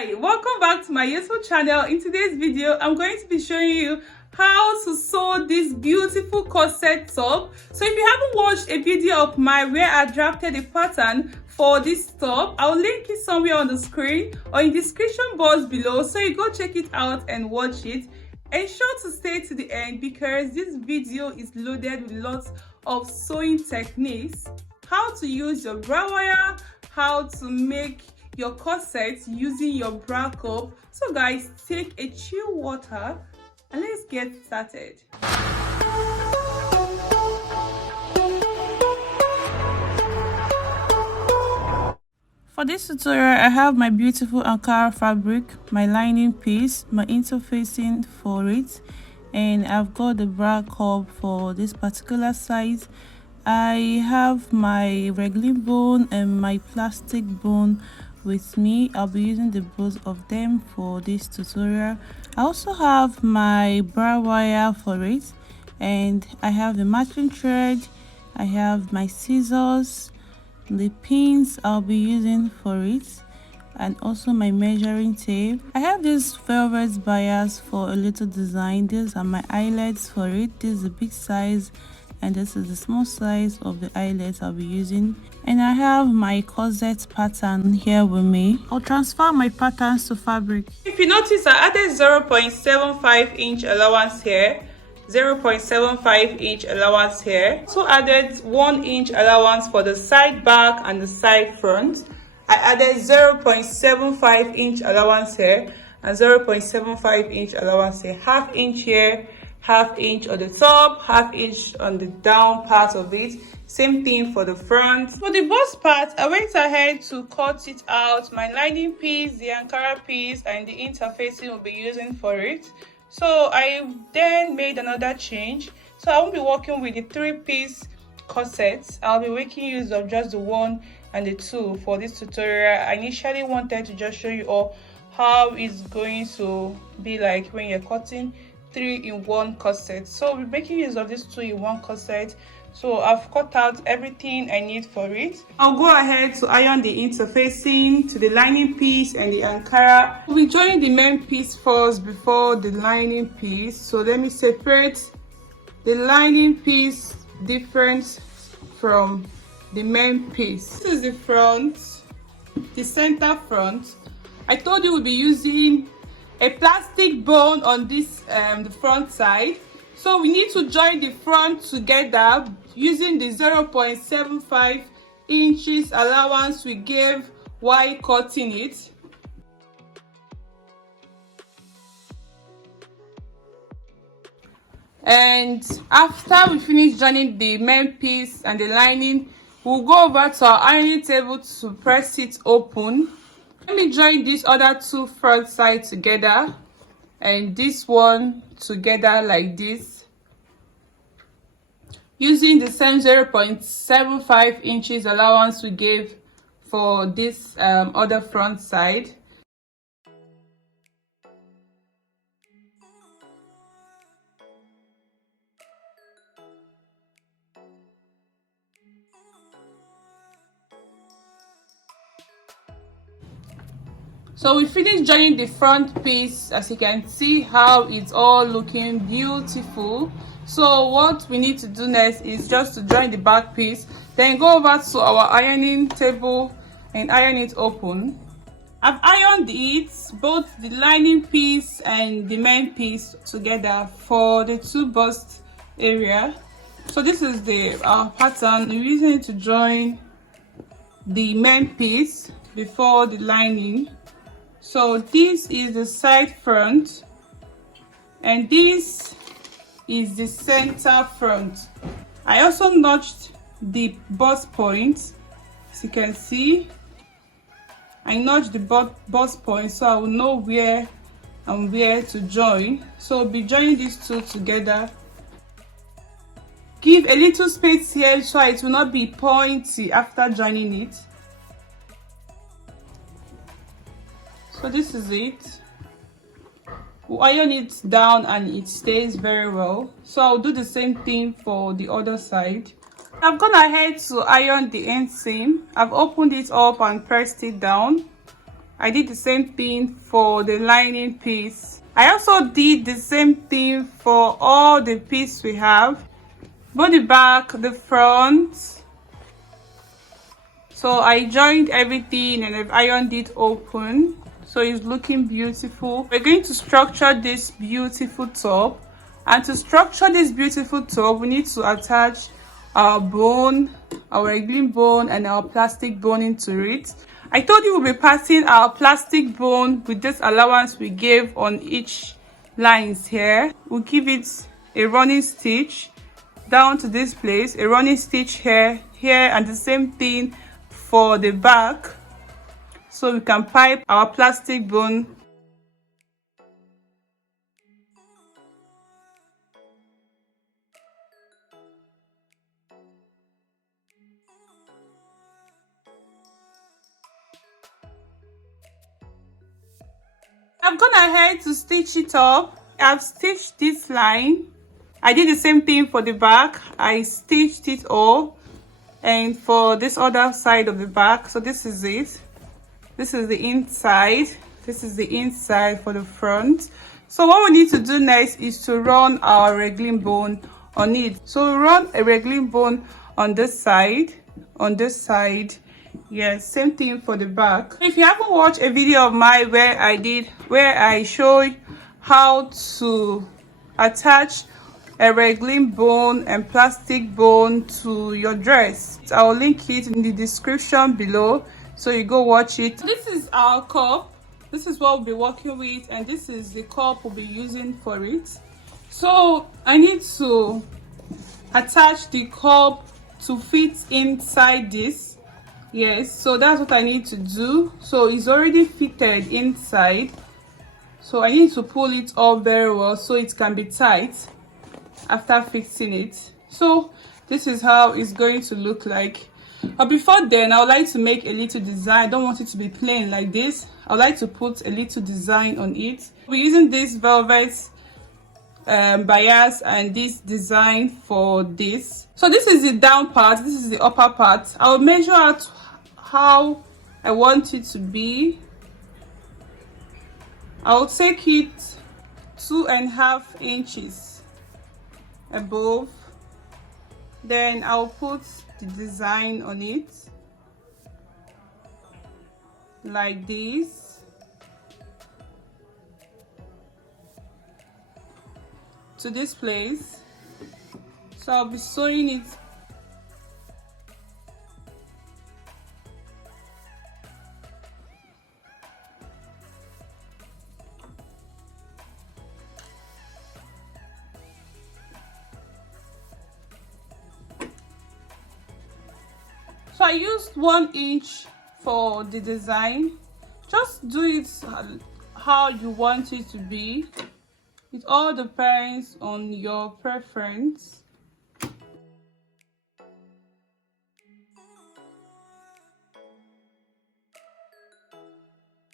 Hi, welcome back to my YouTube channel. In today's video I'm going to be showing you how to sew this beautiful corset top. So if you haven't watched a video of mine where I drafted a pattern for this top, I'll link it somewhere on the screen or in the description box below, so you go check it out and watch it. Ensure to stay to the end because this video is loaded with lots of sewing techniques, how to use your bra wire, how to make your corset using your bra cup. So guys, take a chill water and let's get started. For this tutorial, I have my beautiful Ankara fabric, my lining piece, my interfacing for it, and I've got the bra cup for this particular size. I have my Rigilene bone and my plastic bone with me. I'll be using the both of them for this tutorial. I also have my bra wire for it, and I have the matching thread. I have my scissors, the pins I'll be using for it, and also my measuring tape. I have this velvet bias for a little design. These are my eyelets for it. This is the big size and this is the small size of the eyelets I'll be using. And I have my corset pattern here with me. I'll transfer my patterns to fabric. If you notice, I added 0.75 inch allowance here, 0.75 inch allowance here. So added 1 inch allowance for the side back and the side front. I added 0.75 inch allowance here and 0.75 inch allowance here, half inch here, half inch on the top, half inch on the down part of it. Same thing for the front. For the bust part, I went ahead to cut it out. My lining piece, the Ankara piece, and the interfacing will be using for it. So I then made another change. So I won't be working with the 3-piece corset. I'll be making use of just the 1 and the 2 for this tutorial. I initially wanted to just show you all how it's going to be like when you're cutting 3-in-1 corset. So we're making use of this 2-in-1 corset. So I've cut out everything I need for it. I'll go ahead to iron the interfacing to the lining piece and the Ankara. We'll be joining the main piece first before the lining piece. So let me separate the lining piece different from the main piece. This is the front, the center front. I told you we'll be using a plastic bone on this the front side, so we need to join the front together using the 0.75 inches allowance we gave while cutting it. And after we finish joining the main piece and the lining, we'll go over to our ironing table to press it open. Let me join these other 2 front sides together and this one together like this, using the same 0.75 inches allowance we gave for this other front side. So we finished joining the front piece. As you can see how it's all looking beautiful. So what we need to do next is just to join the back piece, then go over to our ironing table and iron it open. I've ironed it, both the lining piece and the main piece together for the 2 bust area. So this is the pattern. We're using it to join the main piece before the lining. So this is the side front and this is the center front. I also notched the bust point. As you can see, I notched the bust point so I will know where and where to join. So I'll be joining these 2 together. Give a little space here so it will not be pointy after joining it. So this is it. We'll iron it down and it stays very well. So I'll do the same thing for the other side. I've gone ahead to iron the inseam. I've opened it up and pressed it down. I did the same thing for the lining piece. I also did the same thing for all the pieces we have, both the back, the front. So I joined everything and I've ironed it open, so it's looking beautiful. We're going to structure this beautiful top, and to structure this beautiful top we need to attach our bone, our Rigilene bone and our plastic bone into it. I told you we'll be passing our plastic bone with this allowance we gave on each lines here. We'll give it a running stitch down to this place, a running stitch here, and the same thing for the back, so we can pipe our plastic bone. I've gone ahead to stitch it up. I've stitched this line. I did the same thing for the back. I stitched it all, and for this other side of the back, so this is it. This is the inside. This is the inside for the front. So what we need to do next is to run our Rigilene bone on it. So run a Rigilene bone on this side, on this side. Yes, same thing for the back. If you haven't watched a video of mine where I showed how to attach a Rigilene bone and plastic bone to your dress, I'll link it in the description below, so you go watch it. This is our cup. This is what we'll be working with, and this is the cup we'll be using for it. So I need to attach the cup to fit inside this. Yes, so that's what I need to do. So it's already fitted inside, so I need to pull it up very well so it can be tight after fixing it. So this is how it's going to look like. But before then, I would like to make a little design. I don't want it to be plain like this. I would like to put a little design on it. We're using this velvet bias and this design for this. So this is the down part, this is the upper part. I'll measure out how I want it to be. I'll take it 2.5 inches above, then I'll put the design on it like this to this place. So I'll be sewing it. So I used 1 inch for the design. Just do it how you want it to be. It all depends on your preference.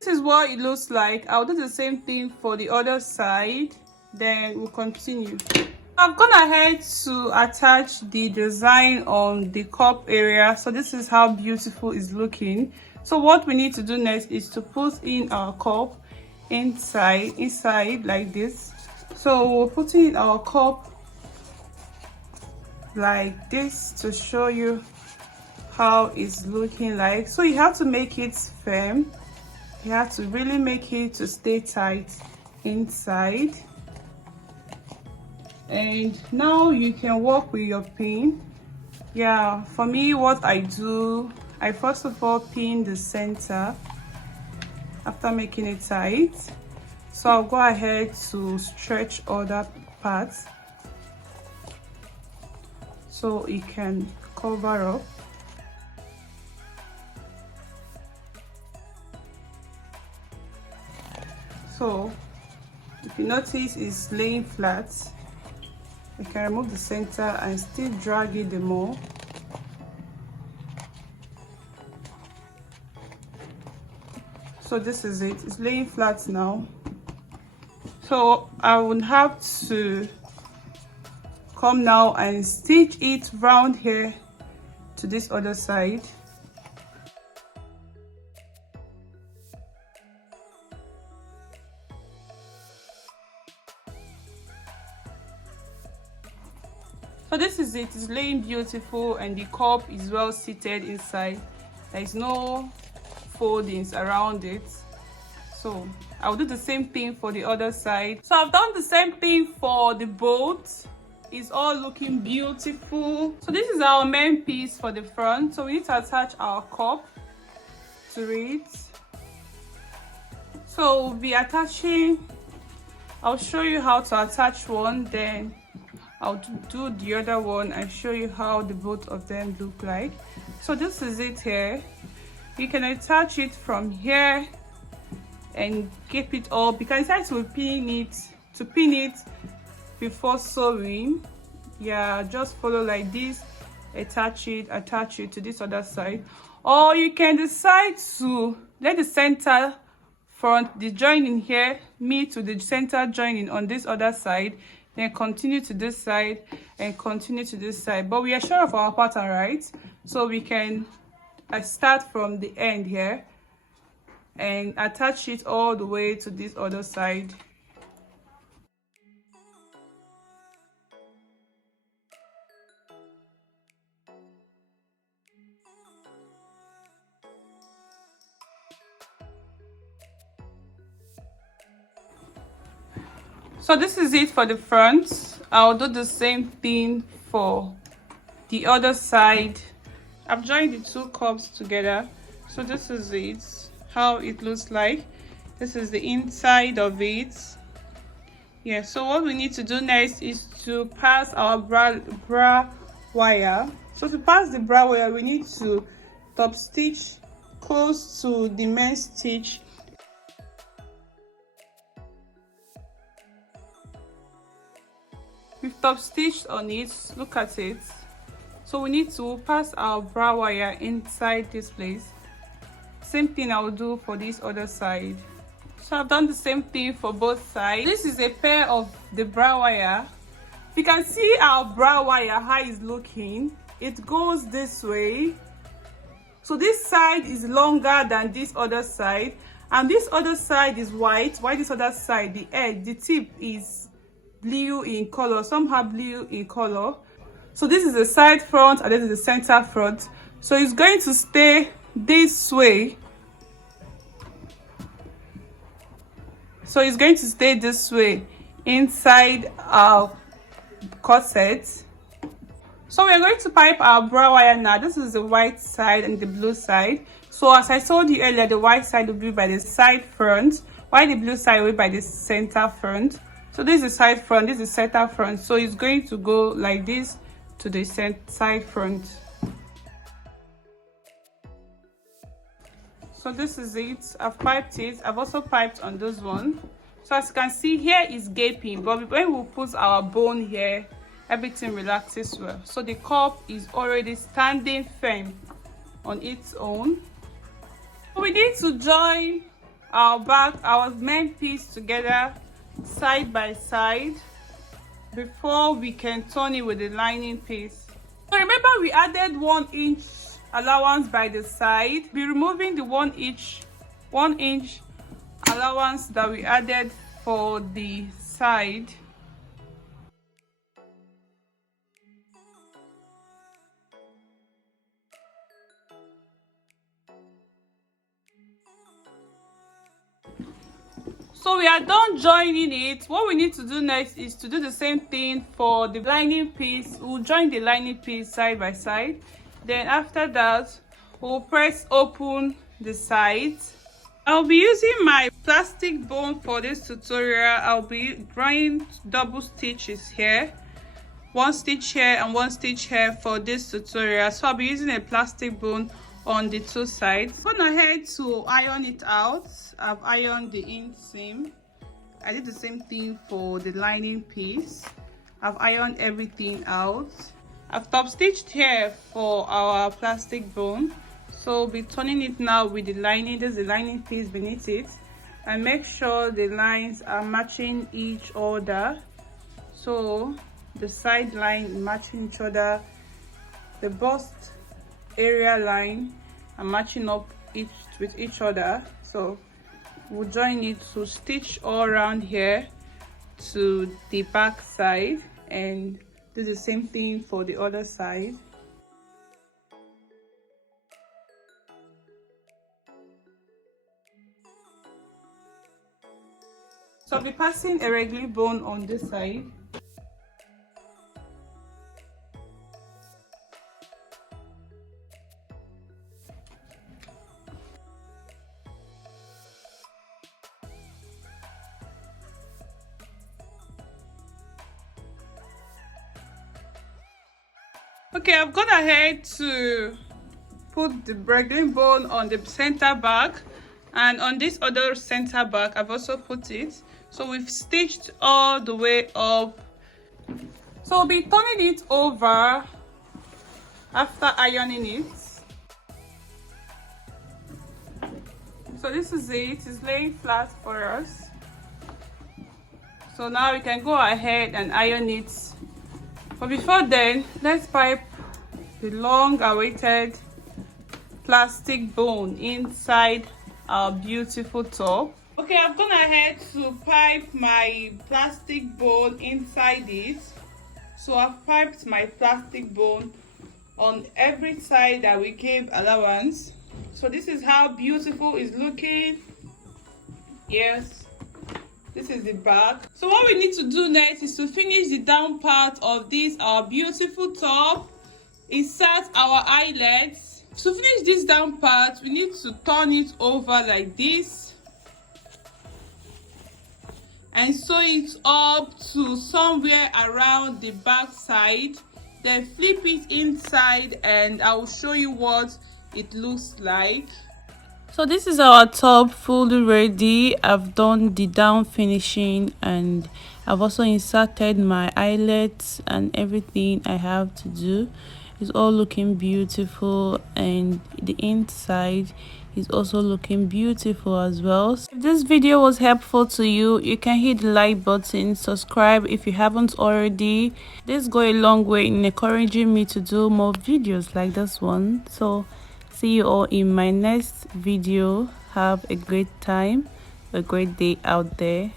This is what it looks like. I'll do the same thing for the other side, then we'll continue. I've gone ahead to attach the design on the cup area, so this is how beautiful it's looking. So what we need to do next is to put in our cup inside like this. So we're putting in our cup like this to show you how it's looking like. So you have to make it firm. You have to really make it to stay tight inside. And now you can work with your pin. Yeah, for me, what I do, I first of all pin the center after making it tight. So I'll go ahead to stretch other parts so it can cover up. So if you notice it's laying flat, you can remove the center and still drag it the more. So this is it, it's laying flat now. So I would have to come now and stitch it round here to this other side. So this is it. It's laying beautiful and the cup is well seated inside. There is no foldings around it. So I'll do the same thing for the other side. So I've done the same thing for the boat. It's all looking beautiful. So this is our main piece for the front. So we need to attach our cup to it. So we'll be attaching, I'll show you how to attach one, then I'll do the other one and show you how the both of them look like. So this is it here. You can attach it from here and keep it up. You can decide to pin it before sewing. Yeah, just follow like this, attach it to this other side, or you can decide to let the center front, the joining here, meet to the center joining on this other side, then continue to this side and continue to this side. But we are sure of our pattern, right? So we can start from the end here and attach it all the way to this other side. So this is it for the front. I'll do the same thing for the other side. I've joined the two cups together. So this is it, how it looks like. This is the inside of it. Yeah, so what we need to do next is to pass our bra wire. So to pass the bra wire, we need to top stitch close to the main stitch. We've top stitched on it, look at it. So we need to pass our bra wire inside this place. Same thing I will do for this other side. So I've done the same thing for both sides. This is a pair of the bra wire. You can see our bra wire, how it's looking. It goes this way. So this side is longer than this other side, and this other side is white, while this other side, the edge, the tip is blue in color, somehow blue in color. So this is the side front and this is the center front. So it's going to stay this way. So it's going to stay this way inside our corset. So we are going to pipe our bra wire now. This is the white side and the blue side. So as I told you earlier, the white side will be by the side front, while the blue side will be by the center front. So this is the side front, this is center front. So it's going to go like this to the side front. So this is it. I've piped it. I've also piped on this one. So as you can see, here is gaping, but when we put our bone here, everything relaxes well. So the cup is already standing firm on its own. We need to join our main piece together side by side before we can turn it with the lining piece. So remember, we added 1 inch allowance by the side. Be removing the 1 inch allowance that we added for the side. So we are done joining it. What we need to do next is to do the same thing for the lining piece. We'll join the lining piece side by side. Then after that, we'll press open the sides. I'll be using my plastic bone for this tutorial. I'll be drawing double stitches here. 1 stitch here and 1 stitch here for this tutorial. So I'll be using a plastic bone on the 2 sides. I'm going ahead to iron it out. I've ironed the inseam. I did the same thing for the lining piece. I've ironed everything out. I've top stitched here for our plastic bone. So we'll be turning it now with the lining. There's the lining piece beneath it. And make sure the lines are matching each other. So the side line matching each other. The bust area line are matching up with each other. So we'll join it to stitch all around here to the back side and Do the same thing for the other side. So I'll be passing a Rigilene bone on this side. Okay, I've gone ahead to put the Rigilene bone on the center back, and on this other center back I've also put it. So we've stitched all the way up. So we'll be turning it over after ironing it. So this is it. It's laying flat for us. So now we can go ahead and iron it. But before then, let's pipe the long awaited plastic bone inside our beautiful top. Okay, I've gone ahead to pipe my plastic bone inside it. So I've piped my plastic bone on every side that we gave allowance. So this is how beautiful it's looking. Yes, this is the back. So what we need to do next is to finish the down part of this our beautiful top. Insert our eyelets. To finish this down part, we need to turn it over like this and sew it up to somewhere around the back side. Then flip it inside and I will show you what it looks like. So this is our top fully ready. I've done the down finishing and I've also inserted my eyelets and everything I have to do. It's all looking beautiful and the inside is also looking beautiful as well. If this video was helpful to you, you can hit the like button, subscribe if you haven't already. This go a long way in encouraging me to do more videos like this one. So see you all in my next video. Have a great time, a great day out there.